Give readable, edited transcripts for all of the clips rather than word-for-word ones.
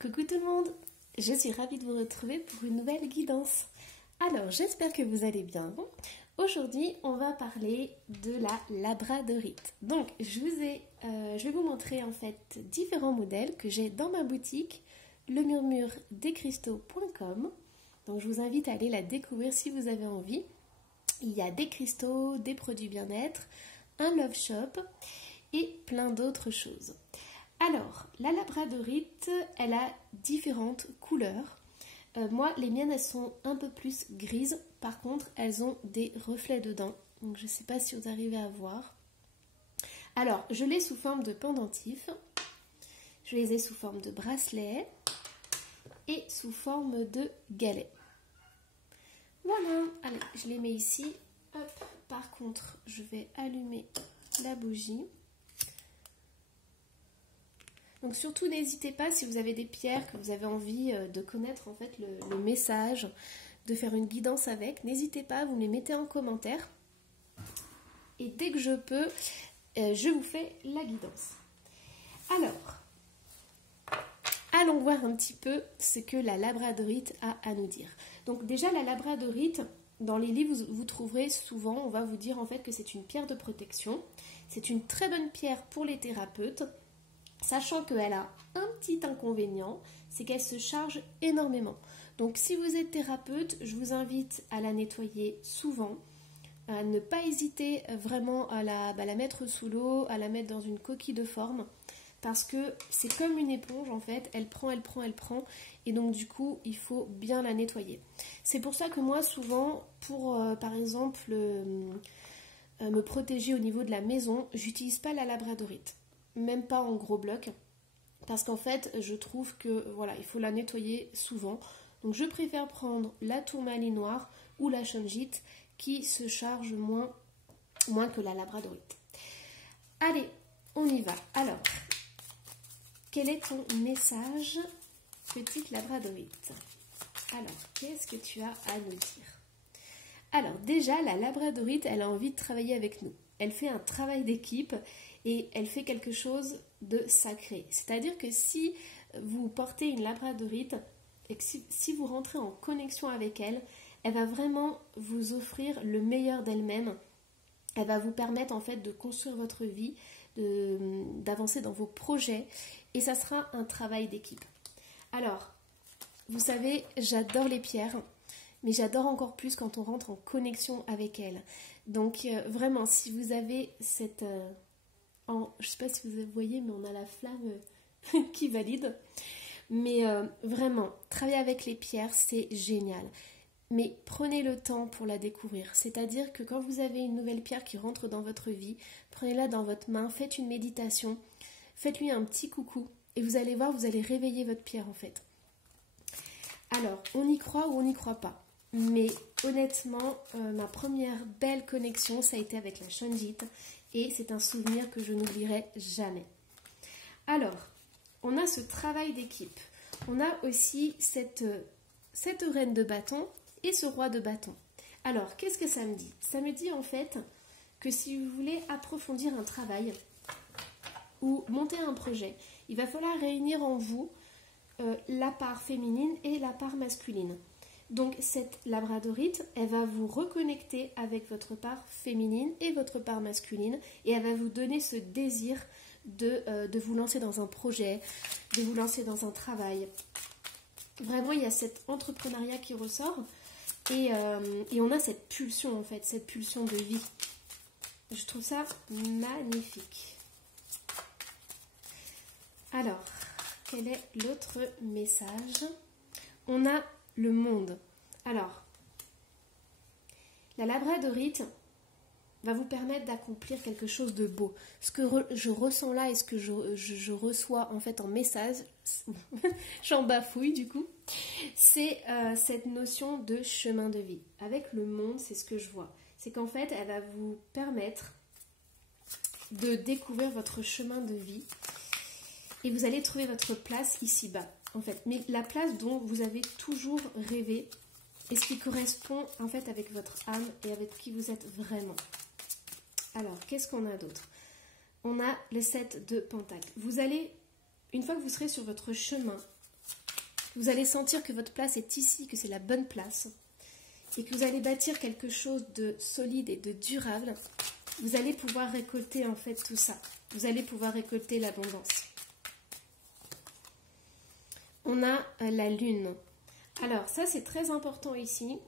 Coucou tout le monde, je suis ravie de vous retrouver pour une nouvelle guidance. Alors, j'espère que vous allez bien. Aujourd'hui, on va parler de la labradorite. Donc, je vais vous montrer en fait différents modèles que j'ai dans ma boutique, lemurmuredescristaux.com. Donc, je vous invite à aller la découvrir si vous avez envie. Il y a des cristaux, des produits bien-être, un love shop et plein d'autres choses. Alors, la labradorite, elle a différentes couleurs. Moi, les miennes, elles sont un peu plus grises. Par contre, elles ont des reflets dedans. Donc, je ne sais pas si vous arrivez à voir. Alors, je l'ai sous forme de pendentif. Je les ai sous forme de bracelet et sous forme de galet. Voilà. Allez, je les mets ici. Hop. Par contre, je vais allumer la bougie. Donc surtout n'hésitez pas si vous avez des pierres que vous avez envie de connaître en fait le message, de faire une guidance avec, n'hésitez pas, vous me les mettez en commentaire et dès que je peux, je vous fais la guidance. Alors, allons voir un petit peu ce que la labradorite a à nous dire. Donc déjà la labradorite, dans les livres vous trouverez souvent, on va vous dire en fait que c'est une pierre de protection, c'est une très bonne pierre pour les thérapeutes. Sachant qu'elle a un petit inconvénient, c'est qu'elle se charge énormément. Donc si vous êtes thérapeute, je vous invite à la nettoyer souvent, à ne pas hésiter vraiment à la mettre sous l'eau, à la mettre dans une coquille de forme, parce que c'est comme une éponge en fait, elle prend, et donc du coup il faut bien la nettoyer. C'est pour ça que moi souvent, pour par exemple me protéger au niveau de la maison, j'utilise pas la labradorite. Même pas en gros bloc, parce qu'en fait je trouve que voilà, il faut la nettoyer souvent. Donc je préfère prendre la tourmaline noire ou la shungite qui se charge moins que la labradorite. Allez, on y va. Alors, quel est ton message, petite labradorite? Alors, qu'est-ce que tu as à nous dire? Alors déjà, la labradorite, elle a envie de travailler avec nous. Elle fait un travail d'équipe et elle fait quelque chose de sacré. C'est-à-dire que si vous portez une labradorite et que si vous rentrez en connexion avec elle, elle va vraiment vous offrir le meilleur d'elle-même. Elle va vous permettre en fait de construire votre vie, d'avancer dans vos projets et ça sera un travail d'équipe. Alors, vous savez, j'adore les pierres. Mais j'adore encore plus quand on rentre en connexion avec elle. Donc vraiment, si vous avez cette... je ne sais pas si vous voyez, mais on a la flamme qui valide. Mais vraiment, travailler avec les pierres, c'est génial. Mais prenez le temps pour la découvrir. C'est-à-dire que quand vous avez une nouvelle pierre qui rentre dans votre vie, prenez-la dans votre main, faites une méditation, faites-lui un petit coucou. Et vous allez voir, vous allez réveiller votre pierre en fait. Alors, on y croit ou on n'y croit pas. Mais honnêtement, ma première belle connexion, ça a été avec la shungite et c'est un souvenir que je n'oublierai jamais. Alors, on a ce travail d'équipe. On a aussi cette reine de bâton et ce roi de bâton. Alors, qu'est-ce que ça me dit? Ça me dit en fait que si vous voulez approfondir un travail ou monter un projet, il va falloir réunir en vous la part féminine et la part masculine. Donc cette labradorite, elle va vous reconnecter avec votre part féminine et votre part masculine et elle va vous donner ce désir de vous lancer dans un projet, de vous lancer dans un travail. Vraiment, il y a cet entrepreneuriat qui ressort et on a cette pulsion en fait, cette pulsion de vie. Je trouve ça magnifique. Alors, quel est l'autre message? On a le monde. Alors, la labradorite va vous permettre d'accomplir quelque chose de beau. Ce que je ressens là et ce que je reçois en fait en message, j'en bafouille du coup, c'est cette notion de chemin de vie. Avec le monde, c'est ce que je vois. C'est qu'en fait, elle va vous permettre de découvrir votre chemin de vie et vous allez trouver votre place ici-bas. En fait, mais la place dont vous avez toujours rêvé et ce qui correspond en fait avec votre âme et avec qui vous êtes vraiment. Alors, qu'est-ce qu'on a d'autre? On a le 7 de Pentacle. Vous allez, une fois que vous serez sur votre chemin, Vous allez sentir que votre place est ici, que c'est la bonne place. Et que vous allez bâtir quelque chose de solide et de durable. Vous allez pouvoir récolter en fait tout ça. Vous allez pouvoir récolter l'abondance. On a la lune. Alors ça c'est très important ici.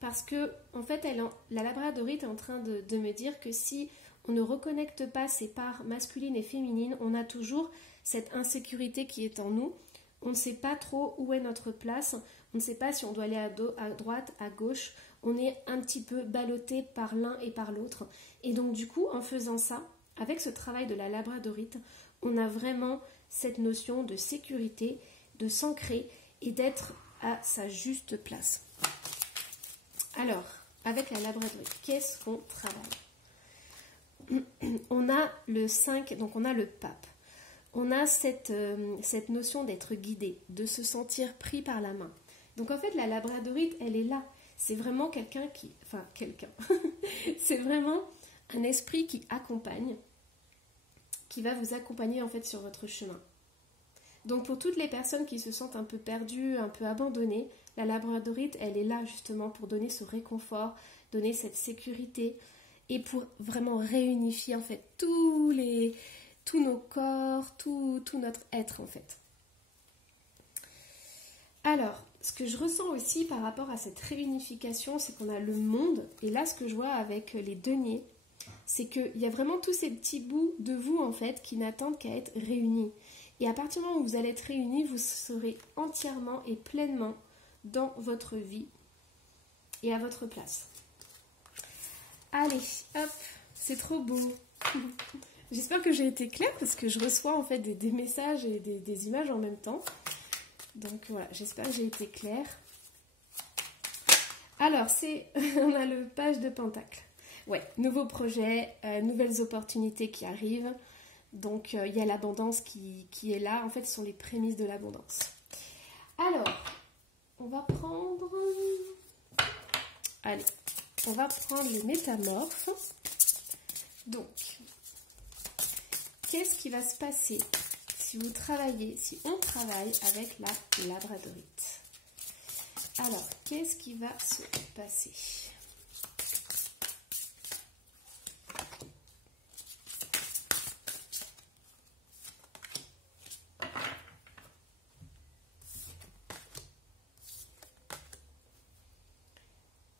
Parce que en fait la labradorite est en train de me dire que si on ne reconnecte pas ses parts masculines et féminines, on a toujours cette insécurité qui est en nous. On ne sait pas trop où est notre place. On ne sait pas si on doit aller à droite, à gauche. On est un petit peu ballotté par l'un et par l'autre. Et donc du coup, en faisant ça, avec ce travail de la labradorite, on a vraiment cette notion de sécurité, de s'ancrer et d'être à sa juste place. Alors, avec la labradorite, qu'est-ce qu'on travaille? On a le 5, donc on a le pape. On a cette notion d'être guidé, de se sentir pris par la main. Donc en fait, la labradorite, elle est là. C'est vraiment quelqu'un qui... Enfin, quelqu'un. C'est vraiment un esprit qui accompagne, qui va vous accompagner en fait sur votre chemin. Donc pour toutes les personnes qui se sentent un peu perdues, un peu abandonnées, la labradorite, elle est là justement pour donner ce réconfort, donner cette sécurité et pour vraiment réunifier en fait tous nos corps, tout notre être en fait. Alors, ce que je ressens aussi par rapport à cette réunification, c'est qu'on a le monde, et là ce que je vois avec les deniers, c'est qu'il y a vraiment tous ces petits bouts de vous en fait qui n'attendent qu'à être réunis. Et à partir du moment où vous allez être réunis, vous serez entièrement et pleinement dans votre vie et à votre place. Allez, hop, c'est trop beau. J'espère que j'ai été claire parce que je reçois en fait des messages et des images en même temps. Donc voilà, j'espère que j'ai été claire. Alors, on a le page de Pentacle. Ouais, nouveaux projets, nouvelles opportunités qui arrivent. Donc, il y a l'abondance qui est là. En fait, ce sont les prémices de l'abondance. Alors, on va prendre... Allez, on va prendre le métamorphe. Donc, qu'est-ce qui va se passer si on travaille avec la labradorite? Alors, qu'est-ce qui va se passer?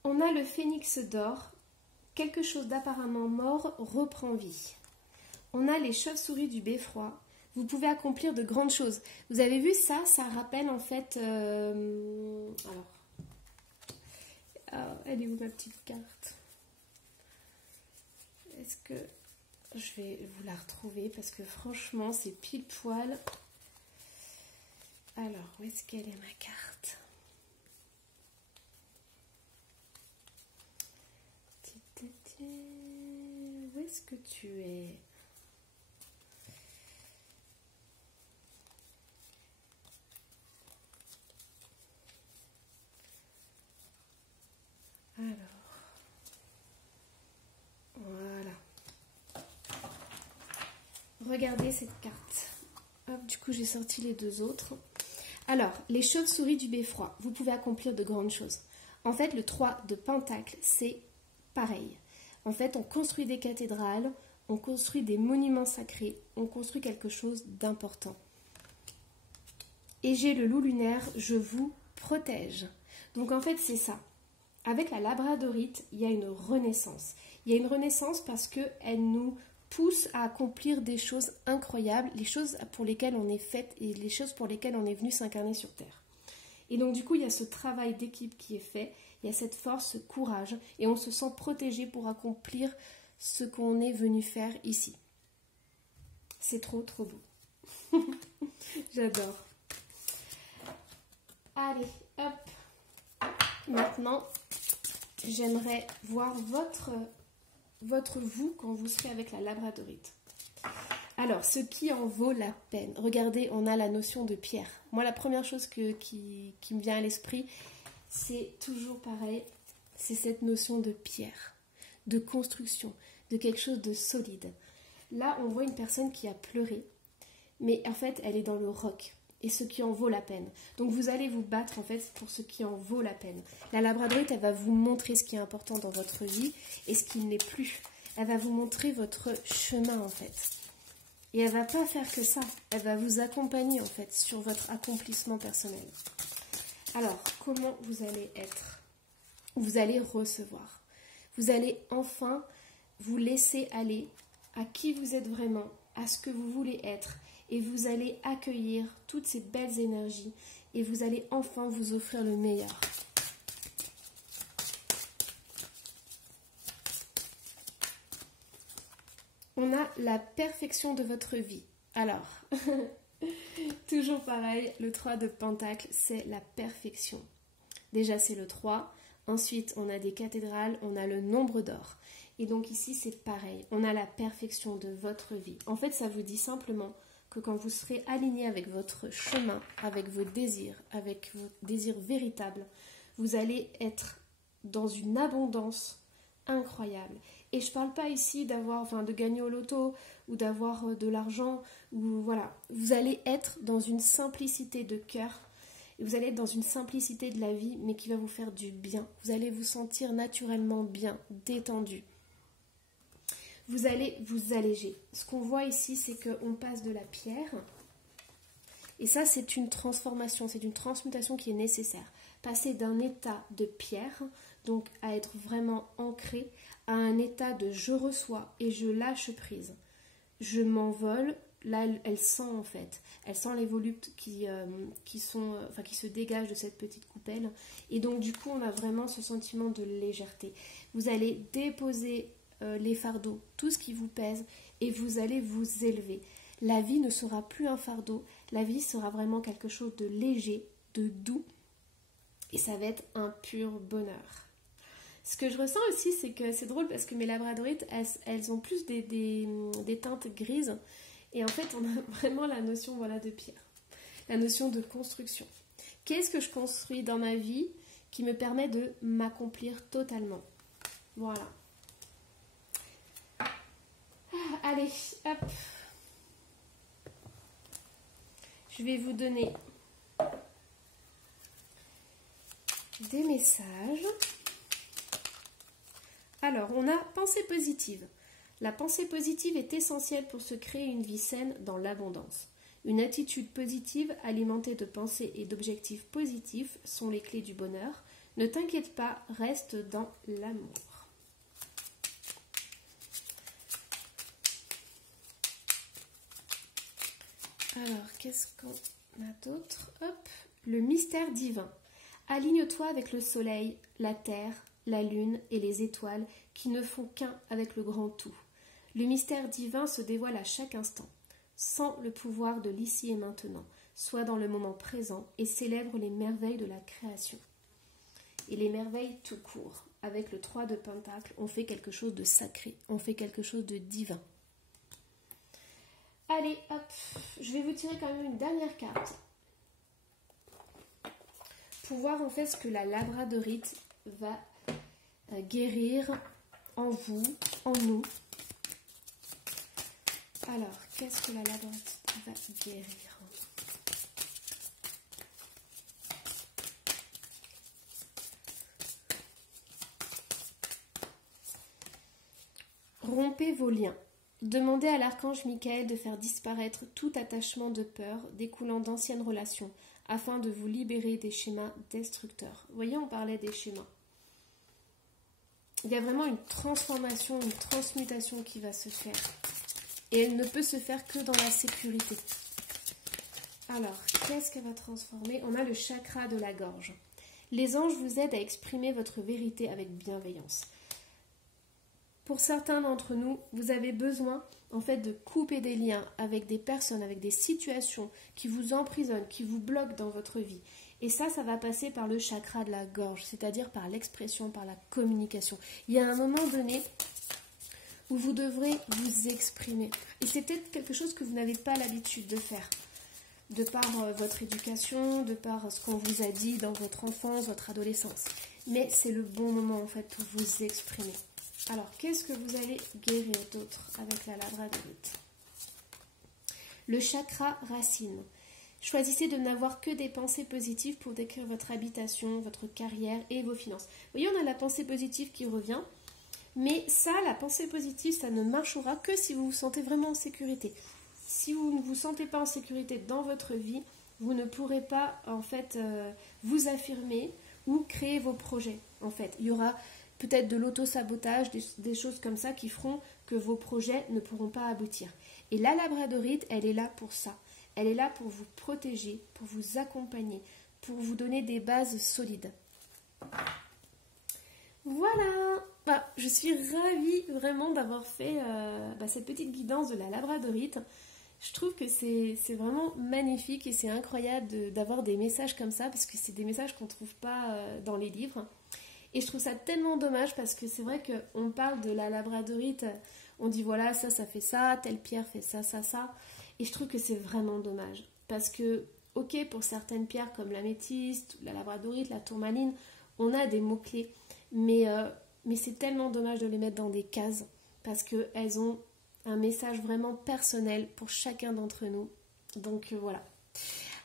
On a le phénix d'or, quelque chose d'apparemment mort reprend vie. On a les chauves-souris du beffroi. Vous pouvez accomplir de grandes choses. Vous avez vu ça? Ça rappelle en fait... elle est où ma petite carte? Est-ce que je vais vous la retrouver? Parce que franchement, c'est pile poil. Alors, où est-ce qu'elle est ma carte? Où est-ce que tu es? Alors, voilà. Regardez cette carte. Hop, du coup, j'ai sorti les deux autres. Alors, les chauves-souris du beffroi, vous pouvez accomplir de grandes choses. En fait, le 3 de Pentacle, c'est pareil. En fait, on construit des cathédrales, on construit des monuments sacrés, on construit quelque chose d'important. Et j'ai le loup lunaire, je vous protège. Donc en fait, c'est ça. Avec la labradorite, il y a une renaissance. Il y a une renaissance parce qu'elle nous pousse à accomplir des choses incroyables, les choses pour lesquelles on est faite et les choses pour lesquelles on est venu s'incarner sur Terre. Et donc du coup, il y a ce travail d'équipe qui est fait, il y a cette force, ce courage, et on se sent protégé pour accomplir ce qu'on est venu faire ici. C'est trop, trop beau. J'adore. Allez, hop. Maintenant, j'aimerais voir votre vous quand vous serez avec la labradorite. Alors, ce qui en vaut la peine. Regardez, on a la notion de pierre. Moi, la première chose qui me vient à l'esprit, c'est toujours pareil, c'est cette notion de pierre, de construction, de quelque chose de solide. Là, on voit une personne qui a pleuré, mais en fait, elle est dans le roc. et ce qui en vaut la peine. Donc vous allez vous battre en fait pour ce qui en vaut la peine. La labradorite, elle va vous montrer ce qui est important dans votre vie et ce qui ne l'est plus. Elle va vous montrer votre chemin en fait. Et elle va pas faire que ça. Elle va vous accompagner en fait sur votre accomplissement personnel. Alors, comment vous allez être? Vous allez recevoir. Vous allez enfin vous laisser aller à qui vous êtes vraiment, à ce que vous voulez être. Et vous allez accueillir toutes ces belles énergies. Et vous allez enfin vous offrir le meilleur. On a la perfection de votre vie. Alors, toujours pareil, le 3 de Pentacle, c'est la perfection. Déjà, c'est le 3. Ensuite, on a des cathédrales, on a le nombre d'or. Et donc ici, c'est pareil. On a la perfection de votre vie. En fait, ça vous dit simplement que quand vous serez aligné avec votre chemin, avec vos désirs véritables, vous allez être dans une abondance incroyable. Et je ne parle pas ici de gagner au loto ou d'avoir de l'argent. Ou voilà. Vous allez être dans une simplicité de cœur. Et vous allez être dans une simplicité de la vie, mais qui va vous faire du bien. Vous allez vous sentir naturellement bien, détendu. Vous allez vous alléger. Ce qu'on voit ici, c'est qu'on passe de la pierre. Et ça, c'est une transformation, c'est une transmutation qui est nécessaire. Passer d'un état de pierre, donc à être vraiment ancré, à un état de je reçois et je lâche prise. Je m'envole. Là, elle sent en fait. Elle sent les voluptes qui se dégagent de cette petite coupelle. Et donc, du coup, on a vraiment ce sentiment de légèreté. Vous allez déposer les fardeaux, tout ce qui vous pèse, et vous allez vous élever. La vie ne sera plus un fardeau. La vie sera vraiment quelque chose de léger, de doux. Et ça va être un pur bonheur. Ce que je ressens aussi, c'est que c'est drôle parce que mes labradorites, elles ont plus des teintes grises. Et en fait, on a vraiment la notion de pierre, la notion de construction. Qu'est-ce que je construis dans ma vie qui me permet de m'accomplir totalement? Voilà. Allez, hop. Je vais vous donner des messages. Alors, on a pensée positive. La pensée positive est essentielle pour se créer une vie saine dans l'abondance. Une attitude positive alimentée de pensées et d'objectifs positifs sont les clés du bonheur. Ne t'inquiète pas, reste dans l'amour. Alors, qu'est-ce qu'on a d'autre? Hop, le mystère divin. Aligne-toi avec le soleil, la terre, la lune et les étoiles qui ne font qu'un avec le grand tout. Le mystère divin se dévoile à chaque instant. Sens le pouvoir de l'ici et maintenant. Sois dans le moment présent et célèbre les merveilles de la création. Et les merveilles tout court. Avec le 3 de Pentacle, on fait quelque chose de sacré. On fait quelque chose de divin. Allez, hop. Je vais vous tirer quand même une dernière carte. Pour voir en fait ce que la labradorite va guérir en vous, en nous. Alors, qu'est-ce que la labradorite va guérir? Rompez vos liens. Demandez à l'archange Michael de faire disparaître tout attachement de peur découlant d'anciennes relations afin de vous libérer des schémas destructeurs. Vous voyez, on parlait des schémas. Il y a vraiment une transformation, une transmutation qui va se faire. Et elle ne peut se faire que dans la sécurité. Alors, qu'est-ce qu'elle va transformer? On a le chakra de la gorge. Les anges vous aident à exprimer votre vérité avec bienveillance. Pour certains d'entre nous, vous avez besoin en fait de couper des liens avec des personnes, avec des situations qui vous emprisonnent, qui vous bloquent dans votre vie. Et ça va passer par le chakra de la gorge, c'est-à-dire par l'expression, par la communication. Il y a un moment donné où vous devrez vous exprimer. Et c'est peut-être quelque chose que vous n'avez pas l'habitude de faire. De par votre éducation, de par ce qu'on vous a dit dans votre enfance, votre adolescence. Mais c'est le bon moment en fait pour vous exprimer. Alors, qu'est-ce que vous allez guérir d'autre avec la labradorite? Le chakra racine. Choisissez de n'avoir que des pensées positives pour décrire votre habitation, votre carrière et vos finances. Vous voyez, on a la pensée positive qui revient. Mais ça, la pensée positive, ça ne marchera que si vous vous sentez vraiment en sécurité. Si vous ne vous sentez pas en sécurité dans votre vie, vous ne pourrez pas en fait vous affirmer ou créer vos projets. En fait, il y aura peut-être de l'auto-sabotage, des choses comme ça qui feront que vos projets ne pourront pas aboutir. Et la labradorite, elle est là pour ça. Elle est là pour vous protéger, pour vous accompagner, pour vous donner des bases solides. Voilà, je suis ravie vraiment d'avoir fait cette petite guidance de la labradorite. Je trouve que c'est vraiment magnifique et c'est incroyable d'avoir des messages comme ça parce que c'est des messages qu'on ne trouve pas dans les livres. Et je trouve ça tellement dommage parce que c'est vrai qu'on parle de la labradorite, on dit voilà, ça fait ça, telle pierre fait ça, ça, ça. Et je trouve que c'est vraiment dommage parce que, ok, pour certaines pierres comme l'améthyste, la labradorite, la tourmaline, on a des mots-clés. Mais c'est tellement dommage de les mettre dans des cases parce qu'elles ont un message vraiment personnel pour chacun d'entre nous. Donc voilà.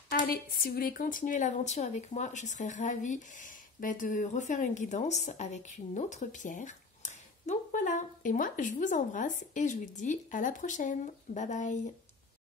Allez, si vous voulez continuer l'aventure avec moi, je serais ravie de refaire une guidance avec une autre pierre. Donc voilà. Et moi, je vous embrasse et je vous dis à la prochaine. Bye bye.